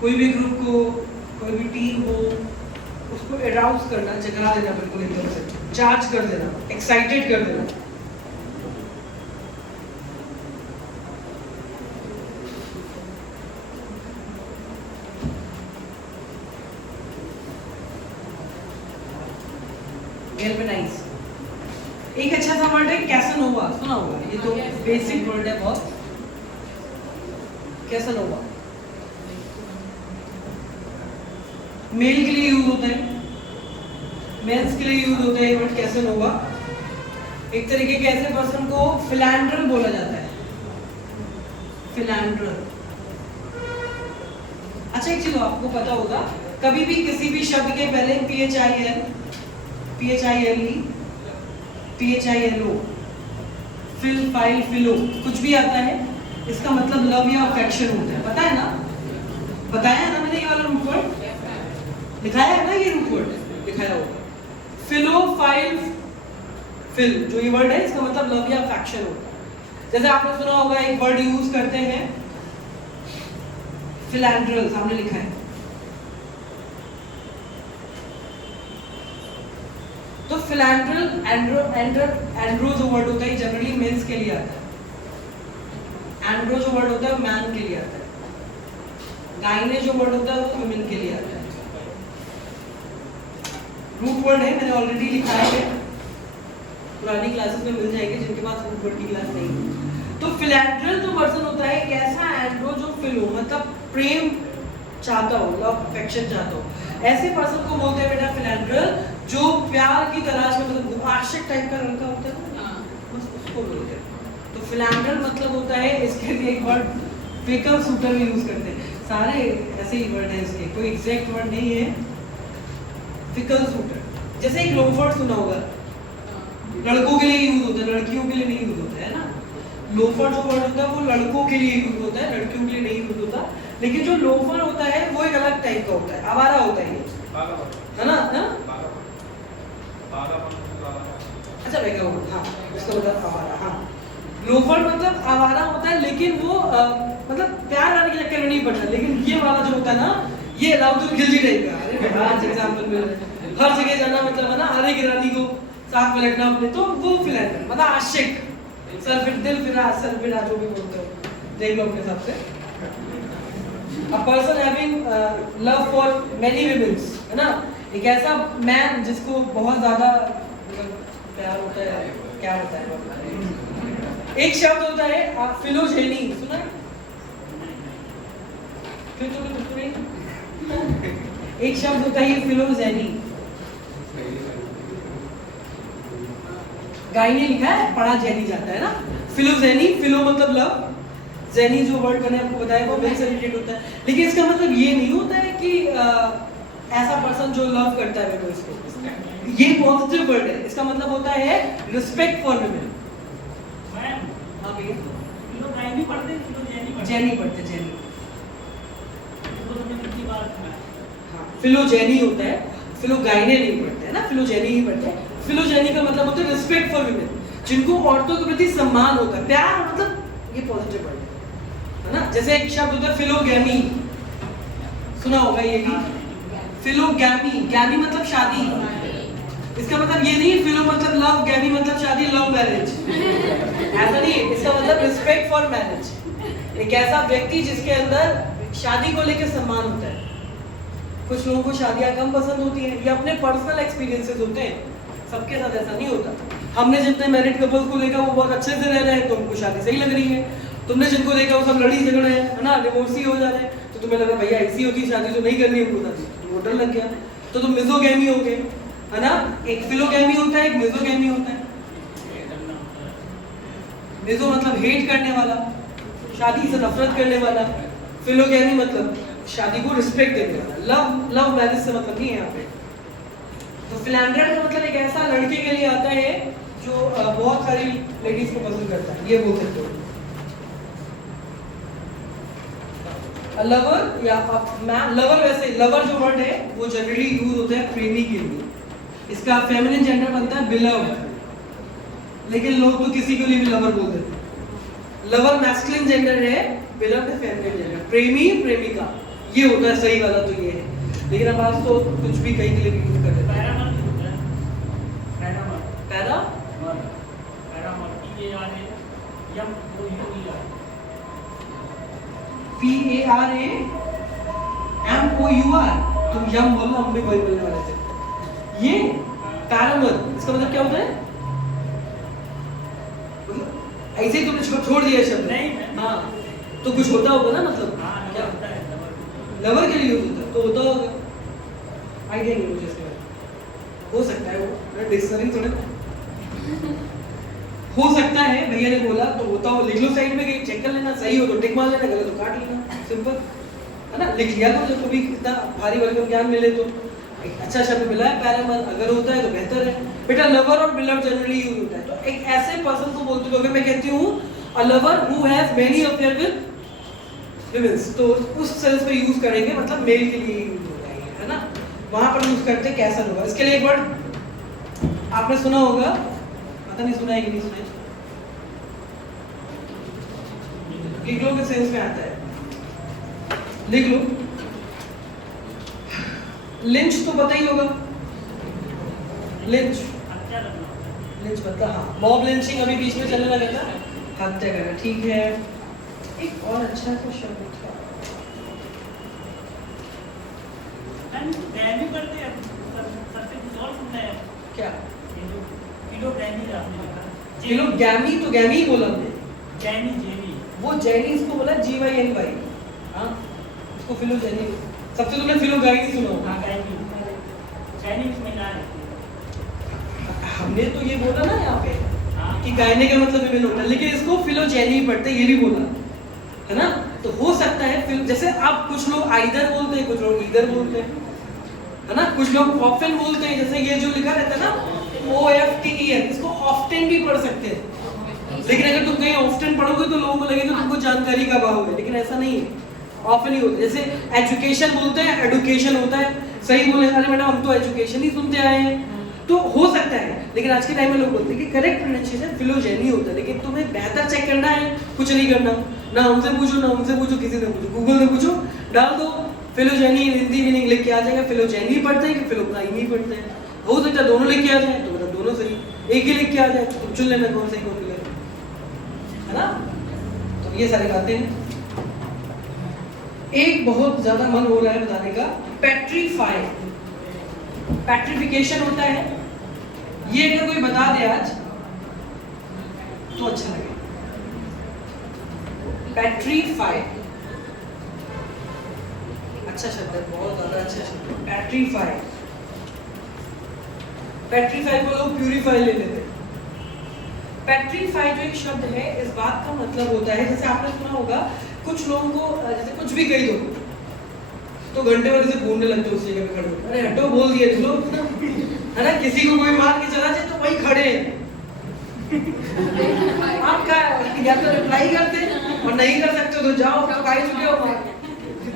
कोई भी ग्रुप को, कोई भी टीम हो, उसको अराउज करना, जगा देना, बिल्कुल एकदम से चार्ज कर देना, एक्साइटेड कर देना। गैल्वेनाइज। एक अच्छा सा वर्ड है कैसनोवा, सुना होगा, ये तो बेसिक वर्ड है बहुत। कैसनोवा मेल के लिए यूज होता है, मेंस के लिए यूज होता है ये वर्ड कैसनोवा। एक तरीके के ऐसे पर्सन को फिलैंड्रल बोला जाता है, फिलैंड्रल। अच्छा एक चीज आपको पता होगा, कभी भी किसी भी शब्द के पहले PHIL, PHILE, PHILO, phil, phile, philo कुछ भी आता है, इसका मतलब लव या अफेक्शन होता है। पता है ना, बताया है ना मैंने ये वाला रूट वर्ड, दिखाया है ना ये रूट वर्ड, दिखाया होगा। फिलो, फाइल, फिल, जो ये वर्ड है इसका मतलब लव या अफेक्शन होता है। जैसे आपने सुना होगा एक वर्ड यूज करते हैं फिलैंड्रल, सामने लिखा है। तो फिलैंड्रल, एंड्रो जो वर्ड होता है जनरली मेंस के लिए आता है। एंड्रो जो वर्ड होता है मैन के लिए आता है। गाइने जो वर्ड होता है वो वुमेन के लिए आता है। रूट वर्ड है, मैंने ऑलरेडी लिखा है, पुरानी क्लासेस में मिल जाएंगे जिनके पास रूट वर्ड की क्लास नहीं है। तो फिलैंड्रल जो पर्सन होता है, एक ऐसा एंड्रो जो फिलो मतलब प्रेम चाहता हो, लव अफेक्शन चाहता हो, ऐसे पर्सन को बोलते हैं बेटा फिलैंड्रल, जो प्यार की तलाश में, मतलब आशिक टाइप का लड़का होता है ना, बस उसको बोलते हैं। तो फिलैंड्रल मतलब होता है, इसके लिए एक वर्ड फिकल सूटर भी यूज करते हैं, सारे ऐसे ही वर्ड है इसके, कोई एग्जैक्ट वर्ड नहीं है। फिकल सूटर, जैसे एक लोफर सुना होगा, लड़कों के लिए यूज होता है, लड़कियों के लिए नहीं यूज होता है ना। लोफर जो वर्ड होता है वो लड़कों के लिए यूज होता है, लड़कियों के लिए नहीं यूज होता। लेकिन जो लोफर होता है वो एक अलग टाइप का होता है, आवारा होता है ये, है ना, है ना? अच्छा मैं क्या बोलूं, हाँ उसका मतलब आवारा। हाँ, लोफर मतलब आवारा होता है, लेकिन वो मतलब प्यार वाले के चक्कर में नहीं पड़ता। लेकिन ये वाला जो होता है ना, ये अलाउद्दीन खिलजी टाइप का, अरे आज एग्जांपल मिल रहा है, हर जगह जाना, मतलब है ना, हर एक रानी को साथ में रखना अपने, तो वो फिलैंड्रल मतलब आशिक, सर फिर दिल फिरा, सर फिरा, जो भी बोलते हो, देख लो अपने हिसाब से। A person having love for many women, है ना, एक ऐसा मैन जिसको बहुत ज्यादा प्यार होता है, क्या होता है। एक शब्द होता है फिलोजेनी, सुना है? फिर तो नहीं। एक शब्द होता है फिलोजेनी, गाइने लिखा है, पढ़ा जैनी जाता है ना। फिलोजेनी, फिलो मतलब लव, जेनी जो वर्ड मैंने आपको बताया वो मेल से रिलेटेड होता है। लेकिन इसका मतलब ये नहीं होता है कि ऐसा पर्सन जो लव करता है वो इसको, ये पॉजिटिव वर्ड है। इसका मतलब होता है रिस्पेक्ट फॉर वुमेन, हाँ भैया फिलो गायनी पढ़ते हैं, फिलो जैनी पढ़ते हैं। जैनी पढ़ते जैनी। इसको तुमने कितनी बार सुना है? हाँ फिलोजेनी होता है, फिलोगाइने नहीं पढ़ते है ना, फिलोजेनी ही पढ़ते हैं। फिलोजेनी का मतलब होता है रिस्पेक्ट फॉर विमेन, जिनको औरतों के प्रति सम्मान होता है, प्यार, मतलब ये पॉजिटिव वर्ड है ना। जैसे एक शब्द होता है फिलोगैमी, सुना होगा ये भी, फिलोगैमी, गैमी मतलब शादी, इसका मतलब ये नहीं फिलो मतलब लव, गैमी मतलब शादी, लव मैरिज, ऐसा नहीं है। इसका मतलब रिस्पेक्ट फॉर मैरिज, एक ऐसा व्यक्ति जिसके अंदर शादी को लेकर सम्मान होता है। कुछ लोगों को शादियां कम पसंद होती हैं, ये अपने पर्सनल एक्सपीरियंसेस होते हैं, सबके साथ ऐसा नहीं होता। हमने जितने मैरिड कपल्स को देखा वो बहुत अच्छे से रह रहे हैं तो उनको शादी सही लग रही है, तुमने जिनको देखा वो सब लड़ी झगड़े हैं, है ना, डिवोर्स ही हो जा रहे हैं, तो तुम्हें लगा भैया ऐसी होती शादी तो नहीं करनी उनको शादी, तो डर लग गया, तो तुम मिजोगैमी हो गए, है ना। एक फिलोगैमी होता है, एक मिजोगैमी होता है। मिजो मतलब हेट करने वाला, शादी से नफरत करने वाला, फिलोगैमी मतलब शादी को रिस्पेक्ट देने वाला। लव मैरिज से मतलब नहीं है यहाँ पे। तो फिलैंड्रेट का मतलब एक ऐसा लड़के के लिए आता है जो बहुत सारी लेडीज को पसंद करता है, ये बोल सकते हो। लवर या लवर, वैसे लवर जो वर्ड है वो जनरली यूज होता है प्रेमी के लिए, इसका फेमिनिन जेंडर बनता है बिलव्ड, लेकिन लोग तो किसी के लिए भी लवर बोल देते हैं। लवर मैस्कुलिन जेंडर है, बिलव्ड फेमिनिन जेंडर, प्रेमी प्रेमिका, ये होता है सही वाला तो ये है, लेकिन अब आज तो कुछ भी कहीं के लिए भी यूज कर देते हैं। PARAMOUR, तुम यम बोलो, हम भी वही बोलने वाले थे। ये पैरामर, इसका मतलब क्या होता है? ऐसे ही तुमने छोड़ दिया शब्द? नहीं। हाँ, तो कुछ होता होगा ना, मतलब क्या होता है? लवर के लिए यूज होता है, तो होता होगा, आइडिया नहीं मुझे इसके बारे में। हो सकता है, वो डिक्शनरी थोड़े हो सकता है, भैया ने बोला तो होता हो, लिख लो साइड में, चेक कर लेना, सही हो तो टिक मार लेना, गलत तो काट लेना, सिंपल है ना। लिख लिया तो जब कभी इतना भारी भरकम ज्ञान मिले तो एक अच्छा शब्द मिला है पैरामर, अगर होता है तो बेहतर है बेटा। लवर और बिलव्ड जनरली यूज होता है, तो एक ऐसे पर्सन को बोलते हो, अगर मैं कहती हूँ a lover who has many affair with women's, तो उस सेंस में यूज करेंगे, मतलब मेल के लिए यूज होता है ना, वहां पर यूज करते हैं कैसा होगा। इसके लिए एक वर्ड आपने सुना होगा, पता नहीं सुना है कि नहीं सुना है, लिख लो के सेंस में आता है, लिख लो। लिंच तो पता ही होगा, लिंच, लिंच मतलब हाँ, मॉब लिंचिंग अभी बीच में चलने लगा था, हत्या करना, ठीक है। एक और अच्छा सा शब्द था, गैमी पढ़ते हैं, सबसे कुछ और सुनना है क्या? फिलोगैमी आपने लिखा, फिलोगैमी तो गैमी ही बोला हमने, जैनी जैनी, वो जैनी इसको बोला GYNY, हाँ इसको फिलोजेनी। सबसे तुमने फिलोगाइनी सुना होगा, हाँ गैमी, जैनी इसमें ना है। हमने तो ये बोला ना यहाँ पे हाँ। कि गायने का मतलब विमेन होता है, लेकिन इसको फिलोजेनी पढ़ते ये भी बोला है ना। तो हो सकता है जैसे आप कुछ लोग आइदर बोलते हैं, कुछ लोग ईदर बोलते हैं, है ना, कुछ लोग ऑफ्टन बोलते हैं, जैसे ये जो लिखा रहता है ना OFTEN, इसको ऑफ्टन भी पढ़ सकते हैं, लेकिन अगर तुम कहीं ऑफ्टन पढ़ोगे तो लोगों को लगेगा तुमको जानकारी का अभाव है, लेकिन ऐसा नहीं है, ऑफन ही होता है। जैसे एजुकेशन बोलते हैं, एडुकेशन होता है, सही बोले अरे मैडम हम तो एजुकेशन ही सुनते आए हैं, तो हो सकता है, लेकिन आज के टाइम में लोग बोलते हैं कि करेक्ट प्रोनाउंसिएशन फिलोजेनी होता है, लेकिन तुम्हें बेहतर चेक करना है, कुछ नहीं करना, ना हमसे पूछो ना उनसे पूछो, किसी से पूछो, गूगल से पूछो, डाल दो फिलोजेनी हिंदी मीनिंग लिख के आ जाएगा। फिलोजेनी पढ़ते हैं कि फिलोगाइनी पढ़ते हैं, हो सकता है दोनों लिख के आ जाए तो मतलब दोनों सही, एक ही लिख के आ जाए तो तुम चुन लेना कौन सही कौन गलत, है ना। तो ये सारी बातें हैं। एक बहुत ज्यादा मन हो रहा है बताने का, पेट्रीफाई, पेट्रिफिकेशन होता है, ये अगर कोई बता दे आज तो अच्छा लगे। पेट्रीफाई अच्छा शब्द है, बहुत ज्यादा अच्छा शब्द है, पेट्रीफाई। पेट्रीफाई को लोग प्यूरिफाई ले लेते हैं। पेट्रीफाई जो एक शब्द है, इस बात का मतलब होता है, जैसे आपने सुना होगा कुछ लोगों को जैसे कुछ भी कही दो तो घंटे भर से घूमने लगते उस जगह पे खड़े हो, अरे हटो बोल दिया लोग, है ना। किसी को कोई मार के चला जाए तो वही खड़े हैं। आप पक्का या तो रिप्लाई करते और नहीं कर सकते तो जाओ, तो काहे चुके हो।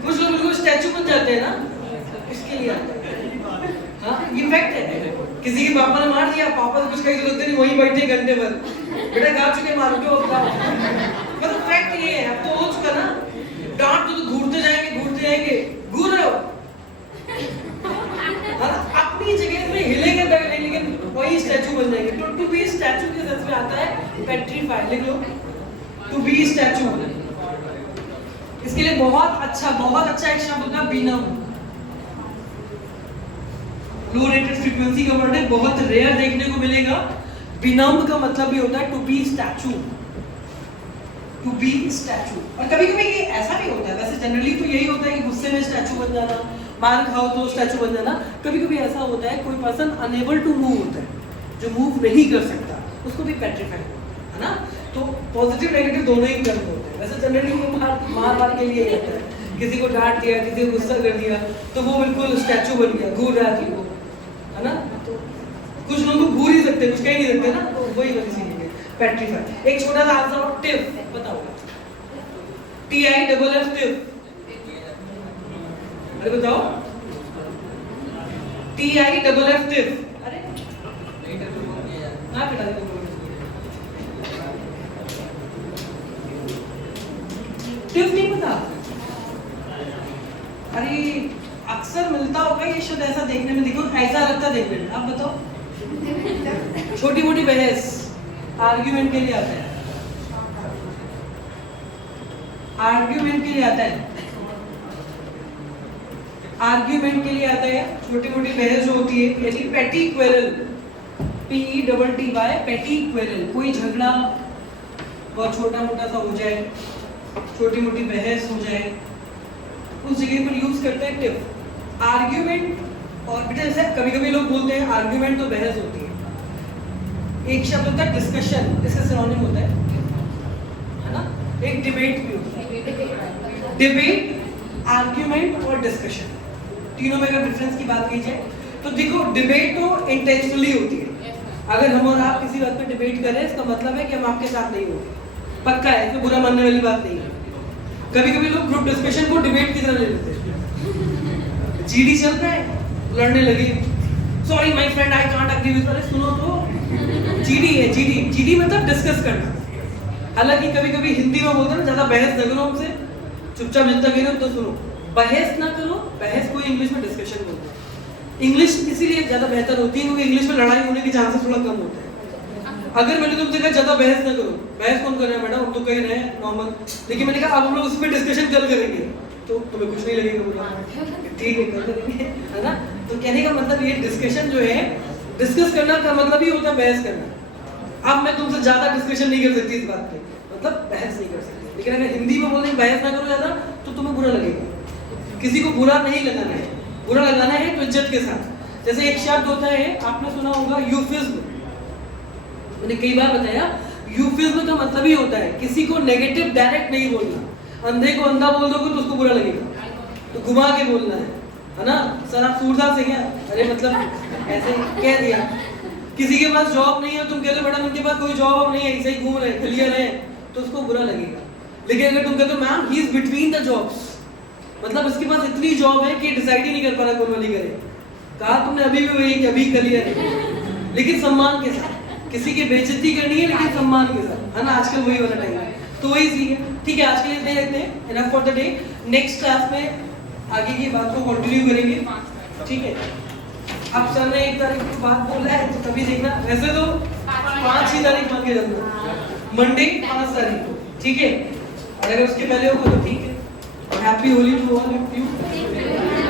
कुछ लोग बिल्कुल स्टैचू बन जाते हैं ना, इसके लिए आता है। हाँ, ये फैक्ट है। किसी के पापा ने मार दिया, पापा से कुछ कहीं जरूरत नहीं, वहीं बैठे घंटे भर, बेटा गा चुके मारो क्यों मतलब फैक्ट ये है। अब तो हो चुका ना, डांट तो घूरते जाएंगे, घूर रहे हो। अपनी जगह में हिलेंगे बैठेंगे, लेकिन वही स्टैचू बन जाएंगे। तो टू बी स्टैचू के सेंस में आता है पेट्रीफाई, लिख लो, टू बी स्टैचू। इसके लिए बहुत अच्छा एक शब्द होता है बीनम। लो रेटेड फ्रीक्वेंसी का वर्ड है, बहुत रेयर देखने को मिलेगा। बिनम का मतलब भी होता है to be statue, to be statue. और कभी कभी ये ऐसा भी होता है, वैसे जनरली तो यही होता है कि गुस्से में स्टैचू बन जाना, मार खाओ तो स्टैचू बन जाना। कभी कभी ऐसा होता है कोई पर्सन अनेबल टू मूव होता है, जो मूव नहीं कर सकता, उसको भी पेट्रीफाई है ना। तो पॉजिटिव नेगेटिव दोनों ही कर्म होते हैं। वैसे जनरली मार के लिए होता है, किसी को डांट दिया, किसी को गुस्सा कर दिया, तो वो बिल्कुल स्टैचू बन गया, घूर रहा है है ना। तो कुछ लोग तो घूर ही सकते, कुछ कह नहीं सकते ना, तो वही वाली चीज है पेट्रीफाई। एक छोटा सा आंसर और टिफ बताओ, TIFF टिफ, अरे बताओ TIFF टिफ। अरे हाँ बेटा टिफ नहीं पता? अरे अक्सर मिलता होगा ये शब्द, ऐसा देखने में, देखो ऐसा लगता देखने में। आप बताओ। छोटी मोटी बहस, आर्ग्यूमेंट के लिए आता है, आर्ग्यूमेंट के लिए आता है, आर्ग्यूमेंट के लिए आता है। छोटी मोटी बहस जो होती है, यानी पेटी क्वेरल, PETTY, पेटी क्वेरल। कोई झगड़ा बहुत छोटा मोटा सा हो जाए, छोटी मोटी बहस हो जाए, उस जगह पर यूज करते हैं टिफ। आर्ग्यूमेंट और बेटा जैसे कभी कभी लोग बोलते हैं आर्ग्यूमेंट तो बहस होती है। एक शब्द होता है डिस्कशन, इसका सिनोनिम होता है ना। एक डिबेट भी होता है, डिबेट, आर्ग्यूमेंट और डिस्कशन, तीनों में अगर डिफरेंस की बात की जाए तो देखो डिबेट तो इंटेंशनली होती है। अगर हम और आप किसी बात पर डिबेट कर रहे हैं, इसका मतलब है कि हम आपके साथ नहीं होंगे, पक्का है, इसमें बुरा मानने वाली बात नहीं है। कभी कभी लोग ग्रुप डिस्कशन को डिबेट की तरह ले लेते हैं। जीडी चल रहा है, लड़ने लगे, sorry my friend I can't agree with, अरे सुनो तो जीडी है, जीडी मतलब डिस्कस करना। हालांकि कभी कभी हिंदी में बोलते हैं ना, ज्यादा बहस न करो हमसे, चुपचाप जितना कह रहे हो तो सुनो। बहस ना करो, बहस को इंग्लिश में डिस्कशन बोलते हैं। इंग्लिश इसीलिए ज्यादा बेहतर होती है क्योंकि इंग्लिश में लड़ाई होने के चांसेस थोड़ा कम होते हैं। अगर मैंने तुमसे कहा ज्यादा बहस ना करो, बहस कौन कर रहा है मैडम, हम तो कह रहे हैं नॉर्मल, लेकिन मैंने कहा अब हम लोग उस पर डिस्कशन कल करेंगे, तो तुम्हें कुछ नहीं लगेगा बुरा, ठीक है कल करेंगे, है ना। तो कहने का मतलब ये डिस्कशन जो है, डिस्कस करना का मतलब ही होता है बहस करना। अब मैं तुमसे ज्यादा डिस्कशन नहीं कर सकती इस बात पे, मतलब बहस नहीं कर सकती। लेकिन अगर हिंदी में बोलें बहस ना करो ज्यादा, तो तुम्हें बुरा लगेगा। किसी को बुरा नहीं लगाना है, बुरा लगाना है तो इज्जत के साथ। जैसे एक शब्द होता है, आपने सुना होगा यूफिज्म, मैंने कई बार बताया, यूफिज्म का मतलब ही होता है किसी को नेगेटिव डायरेक्ट नहीं बोलना। अंधे को अंधा बोल दोगे तो उसको बुरा लगेगा, तो घुमा के बोलना है ना। सर आप सूरदास है क्या, अरे मतलब ऐसे कह दिया। किसी के पास जॉब नहीं है, तुम कहते हो मैडम उनके पास कोई जॉब नहीं है, ऐसे ही घूम रहे हैं, क्लियर है, तो उसको बुरा लगेगा। लेकिन अगर तुम कहते हो ma'am he is between the jobs, मतलब इसके पास इतनी जॉब है कि डिसाइड ही नहीं कर पा रहा कौन वाली करे, कहा तुमने अभी भी वही कि अभी क्लियर है, लेकिन सम्मान के साथ। किसी की बेइज्जती करनी है लेकिन सम्मान के साथ, है ना। आजकल वही वाला टाइम है, तो वही चीज है। ठीक है, आज के लिए इतना ही रखते हैं, enough for the day. Next class में आगे की बात को कंटिन्यू करेंगे, ठीक है। अब सर ने 1 तारीख की बात बोला है तो तभी देखना, वैसे तो 5 ही तारीख मान के चलना, मंडे 5 तारीख को, ठीक है। और अगर उसके पहले होगा तो ठीक है। Happy Holi to all of you.